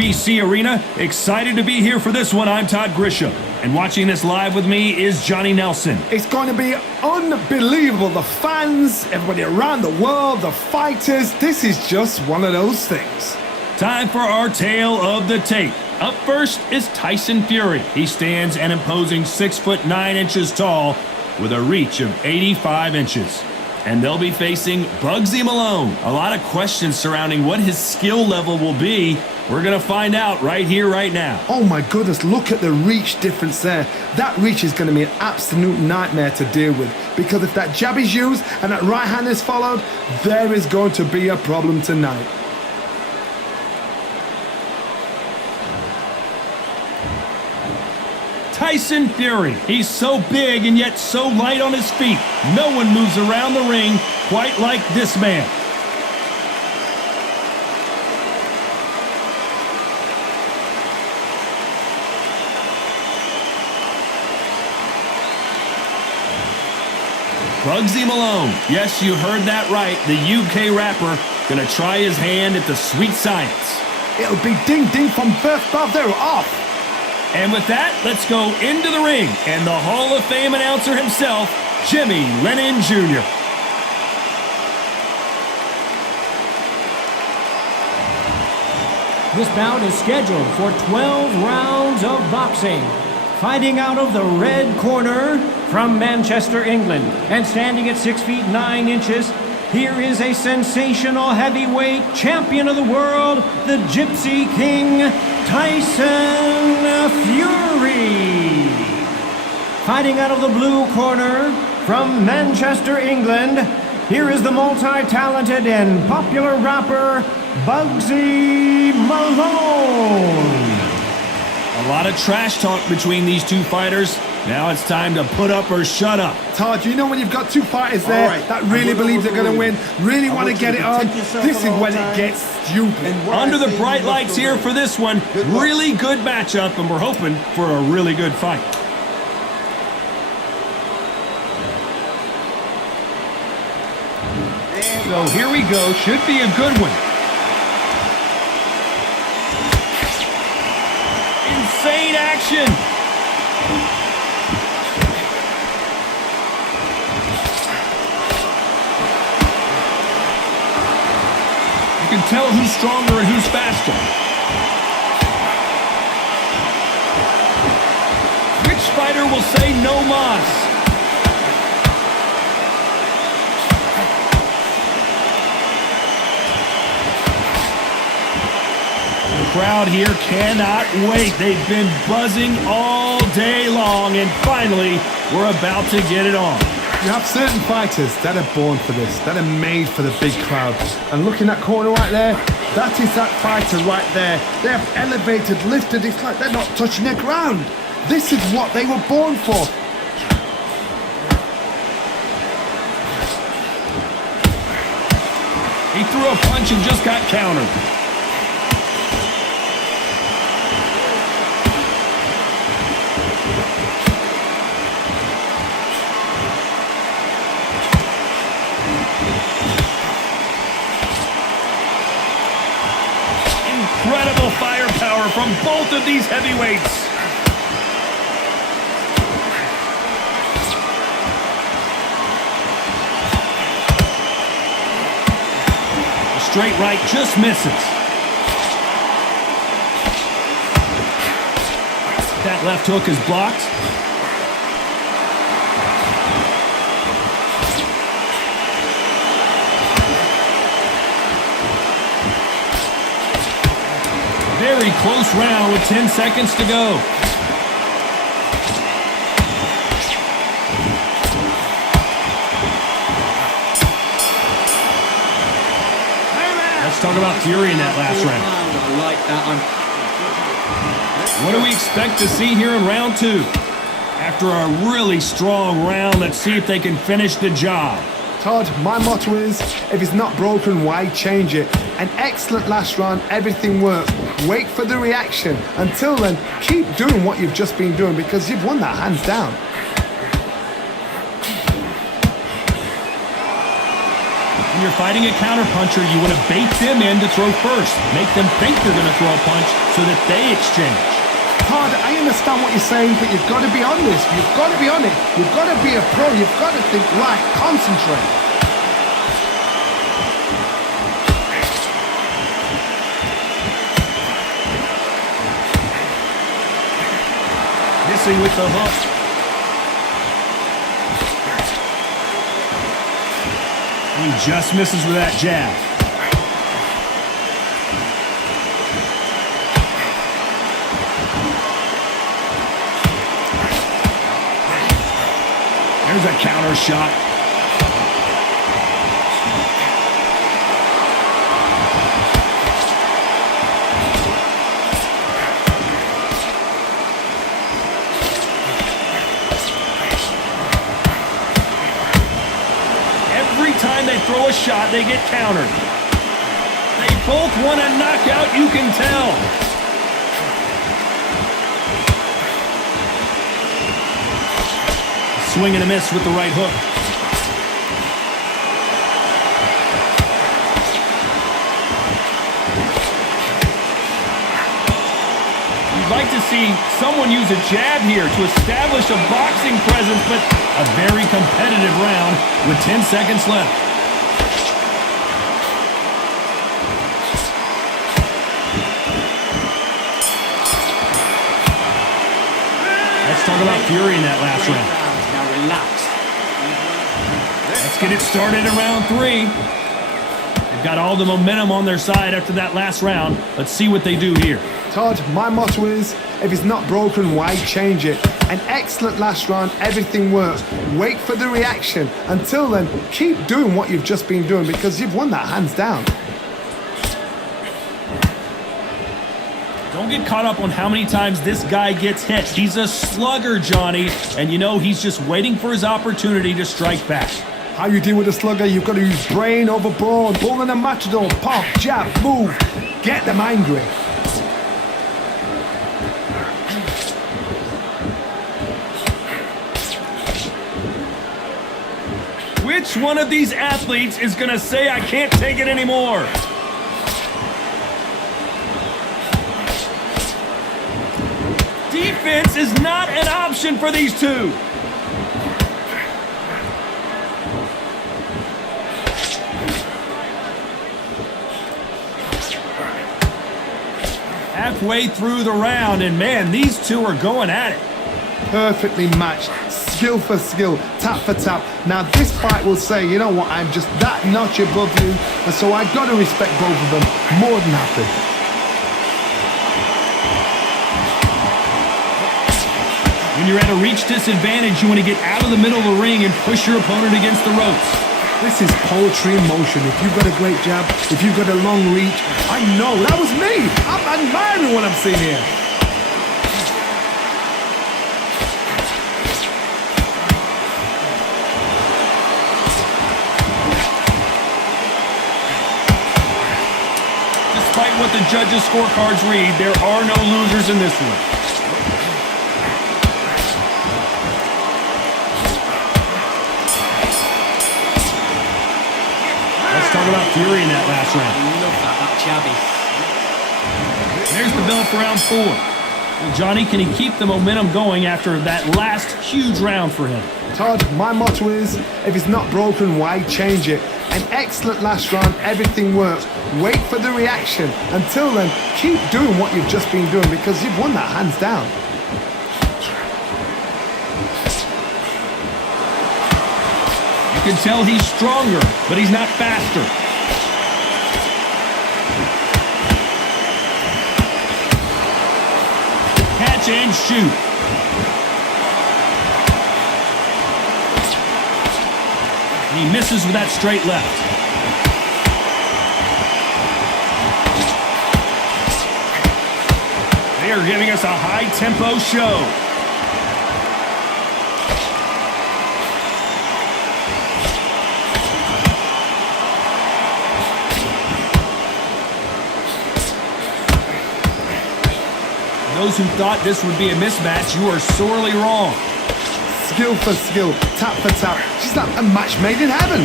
BC Arena. Excited to be here for this one. I'm Todd Grisham. And watching this live with me is Johnny Nelson. It's going to be unbelievable. The fans, everybody around the world, the fighters. This is just one of those things. Time for our tale of the tape. Up first is Tyson Fury. He stands an imposing 6'9" tall with a reach of 85 inches. And they'll be facing Bugzy Malone. A lot of questions surrounding what his skill level will be. We're going to find out right here, right now. Oh my goodness, look at the reach difference there. That reach is going to be an absolute nightmare to deal with, because if that jab is used and that right hand is followed, there is going to be a problem tonight. Tyson Fury. He's so big and yet so light on his feet. No one moves around the ring quite like this man. Bugzy Malone. Yes, you heard that right. The UK rapper gonna try his hand at the sweet science. It'll be ding-ding from birth, but they're off. And with that, let's go into the ring and the Hall of Fame announcer himself, Jimmy Lennon Jr. This bout is scheduled for 12 rounds of boxing. Fighting out of the red corner from Manchester, England, and standing at 6'9", here is a sensational heavyweight champion of the world, the Gypsy King, Tyson Fury. Fighting out of the blue corner from Manchester, England, here is the multi-talented and popular rapper, Bugzy Malone. A lot of trash talk between these two fighters. Now it's time to put up or shut up. Todd, you know when you've got two fighters there that really believe they're going to win, really want to get it on, this is when it gets stupid. Under the bright lights here for this one, really good matchup, and we're hoping for a really good fight. So here we go, should be a good one. Insane action! You can tell who's stronger and who's faster. Which fighter will say no mas? The crowd here cannot wait. They've been buzzing all day long, and finally, we're about to get it on. You have certain fighters that are born for this, that are made for the big crowd. And look in that corner right there, that is that fighter right there. They have elevated, lifted, it's like they're not touching the ground. This is what they were born for. He threw a punch and just got countered. Incredible firepower from both of these heavyweights. The straight right just misses. That left hook is blocked. Very close round with 10 seconds to go. Let's talk about Fury in that last round. I like that one. What do we expect to see here in round two? After a really strong round, let's see if they can finish the job. Todd, my motto is, if it's not broken, why change it? An excellent last round, everything worked. Wait for the reaction. Until then, keep doing what you've just been doing, because you've won that hands down. When you're fighting a counterpuncher, you want to bait them in to throw first. Make them think they're going to throw a punch so that they exchange. Todd, I understand what you're saying, but you've got to be on this. You've got to be on it. You've got to be a pro. You've got to think, right, concentrate. Missing with the hook. He just misses with that jab. There's a counter shot. Every time they throw a shot, they get countered. They both want a knockout, you can tell. Swing and a miss with the right hook. You'd like to see someone use a jab here to establish a boxing presence, but a very competitive round with 10 seconds left. Let's talk about fury in that last round. Relax. Let's get it started in round 3. They've got all the momentum on their side after that last round. Let's see what they do here. Todd, my motto is, if it's not broken, why change it? An excellent last round, everything works. Wait for the reaction. Until then, keep doing what you've just been doing because you've won that hands down. Don't get caught up on how many times this guy gets hit. He's a slugger, Johnny, and you know he's just waiting for his opportunity to strike back. How you deal with a slugger, you've got to use brain over brawn, bull and a matador, pop, jab, move, get them angry. Which one of these athletes is going to say, I can't take it anymore? Defense is not an option for these two. Halfway through the round, and man, these two are going at it. Perfectly matched, skill for skill, tap for tap. Now this fight will say, you know what, I'm just that notch above you, and so I've got to respect both of them more than happy. When you're at a reach disadvantage, you want to get out of the middle of the ring and push your opponent against the ropes. This is poetry in motion. If you've got a great jab, if you've got a long reach, I know, that was me. I'm admiring what I'm seeing here. Despite what the judges' scorecards read, there are no losers in this one. Talk about fury in that last round. Love that jabby. There's the bell for round 4. Well, Johnny, can he keep the momentum going after that last huge round for him? Todd, my motto is, if it's not broken, why change it? An excellent last round, everything works. Wait for the reaction. Until then, keep doing what you've just been doing because you've won that hands down. You can tell he's stronger, but he's not faster. Catch and shoot. And he misses with that straight left. They are giving us a high-tempo show. Those who thought this would be a mismatch, you are sorely wrong. Skill for skill, tap for tap. She's like a match made in heaven.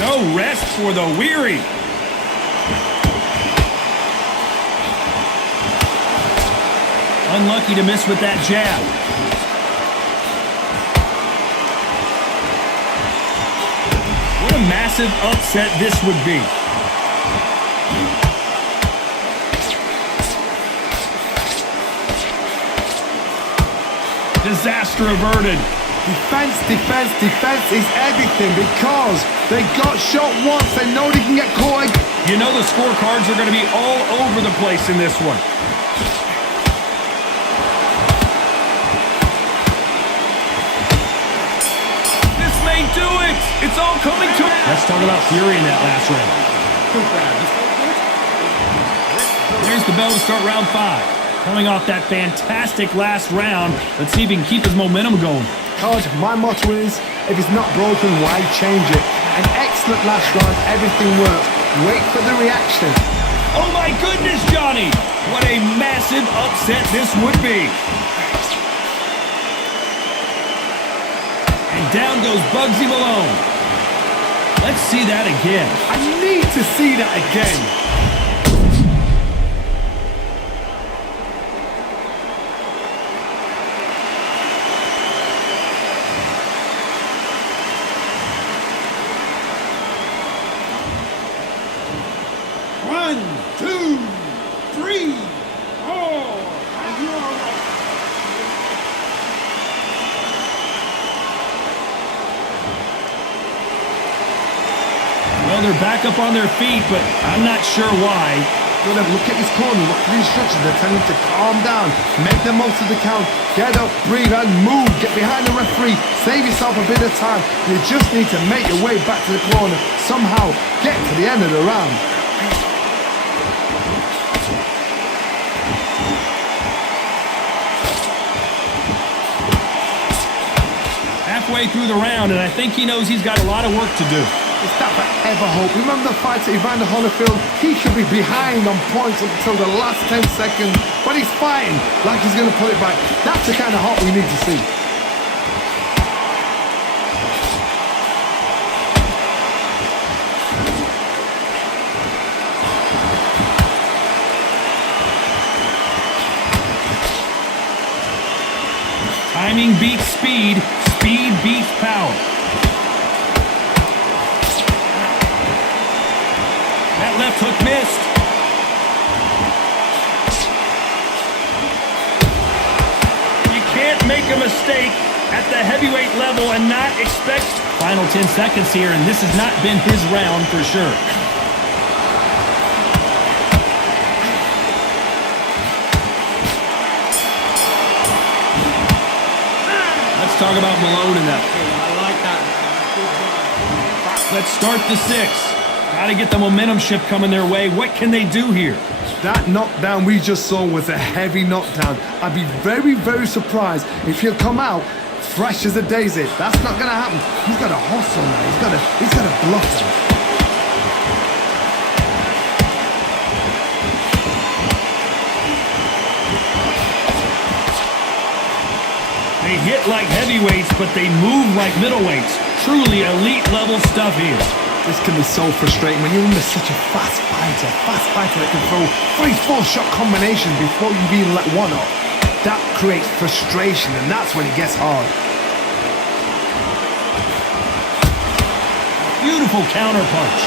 No rest for the weary. Unlucky to miss with that jab. What a massive upset this would be. Disaster averted. Defense, defense, defense is everything because they got shot once. They know they can get caught. You know the scorecards are going to be all over the place in this one. This may do it. It's all coming to it. Let's talk about Fury in that last round. There's the bell to start round 5. Coming off that fantastic last round, let's see if he can keep his momentum going. Coach, my motto is, if it's not broken, why change it? An excellent last round, everything works. Wait for the reaction. Oh my goodness, Johnny! What a massive upset this would be. And down goes Bugzy Malone. Let's see that again. I need to see that again. Well, they're back up on their feet, but I'm not sure why. Look at this corner, look at the instructions. They're telling you to calm down, make the most of the count, get up, breathe, and move. Get behind the referee, save yourself a bit of time. You just need to make your way back to the corner. Somehow, get to the end of the round. Halfway through the round, and I think he knows he's got a lot of work to do. Is that forever hope? Remember the fighter Evander Holyfield? He should be behind on points until the last 10 seconds, but he's fighting like he's going to pull it back. That's the kind of hope we need to see. Timing beats speed, speed beats power. That left hook missed. You can't make a mistake at the heavyweight level and not expect. Final 10 seconds here, and this has not been his round for sure. Let's talk about Malone in that. I like that. Let's start the 6. Got to get the momentum shift coming their way. What can they do here? That knockdown we just saw was a heavy knockdown. I'd be very, very surprised if he'll come out fresh as a daisy. That's not going to happen. He's got a hustle now. He's got a bluff him. They hit like heavyweights, but they move like middleweights. Truly elite level stuff here. This can be so frustrating when you're under such a fast fighter that can throw 3-4 shot combinations before you've even let one off. That creates frustration, and that's when it gets hard. Beautiful counter punch.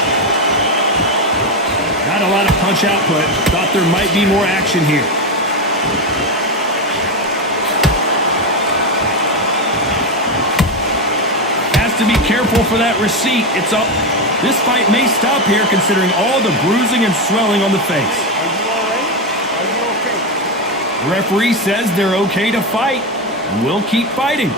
Not a lot of punch output. Thought there might be more action here. Has to be careful for that receipt. It's up. This fight may stop here considering all the bruising and swelling on the face. Are you all right? Are you okay? The referee says they're okay to fight. We'll keep fighting.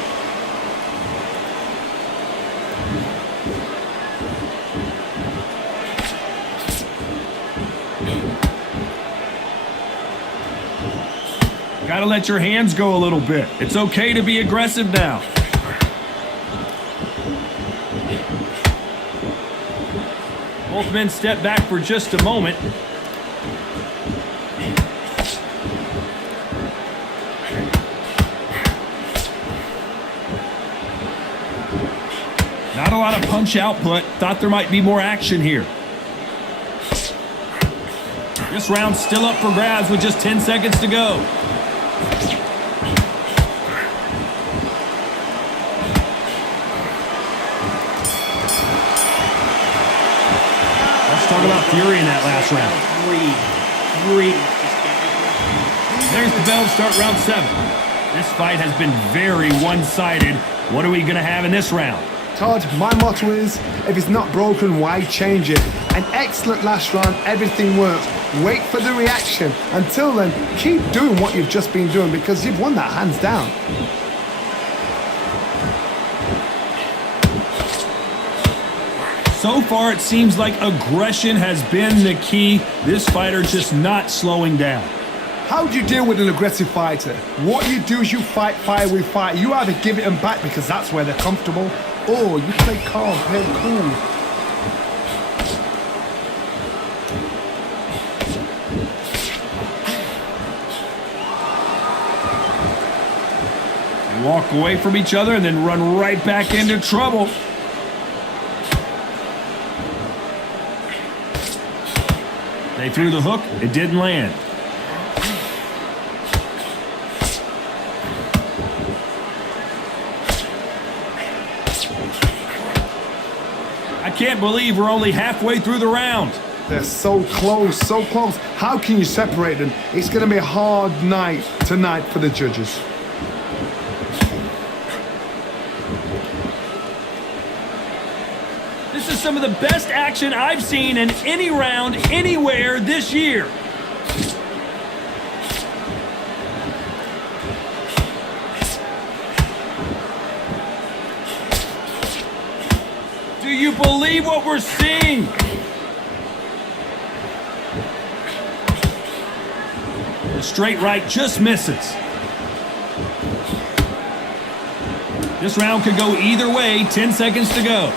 Gotta let your hands go a little bit. It's okay to be aggressive now. Both men step back for just a moment. Not a lot of punch output. Thought there might be more action here. This round's still up for grabs with just 10 seconds to go. Let's talk about Fury in that last round. There's the bell to start round 7. This fight has been very one-sided. What are we going to have in this round? Todd, my motto is, if it's not broken, why change it? An excellent last round, everything works. Wait for the reaction. Until then, keep doing what you've just been doing because you've won that hands down. So far, it seems like aggression has been the key. This fighter just not slowing down. How do you deal with an aggressive fighter? What you do is you fight fire with fire. You either give it them back because that's where they're comfortable, or you play calm, play cool. They walk away from each other and then run right back into trouble. They threw the hook, it didn't land. I can't believe we're only halfway through the round. They're so close, so close. How can you separate them? It's going to be a hard night tonight for the judges. This is some of the best action I've seen in any round anywhere this year. Do you believe what we're seeing? The straight right just misses. This round could go either way. 10 seconds to go.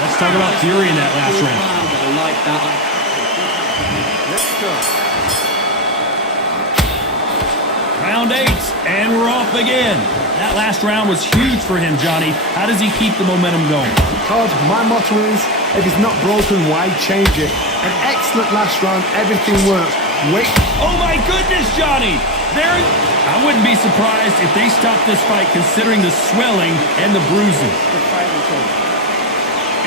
Let's talk about Fury in that last round. I like that. Let's go. Round 8, and we're off again. That last round was huge for him, Johnny. How does he keep the momentum going? Todd, my motto is, if it's not broken, why change it? An excellent last round, everything works. Wait. Oh my goodness, Johnny! I wouldn't be surprised if they stopped this fight considering the swelling and the bruising. The fight is over.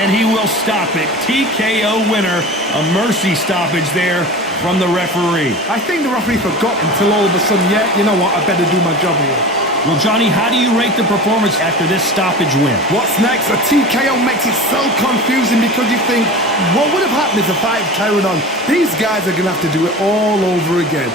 And he will stop it. TKO winner. A mercy stoppage there from the referee. I think the referee forgot until all of a sudden, yeah, you know what, I better do my job here. Well, Johnny, how do you rate the performance after this stoppage win? What's next? A TKO makes it so confusing because you think, what would have happened if the fight carried on? These guys are going to have to do it all over again.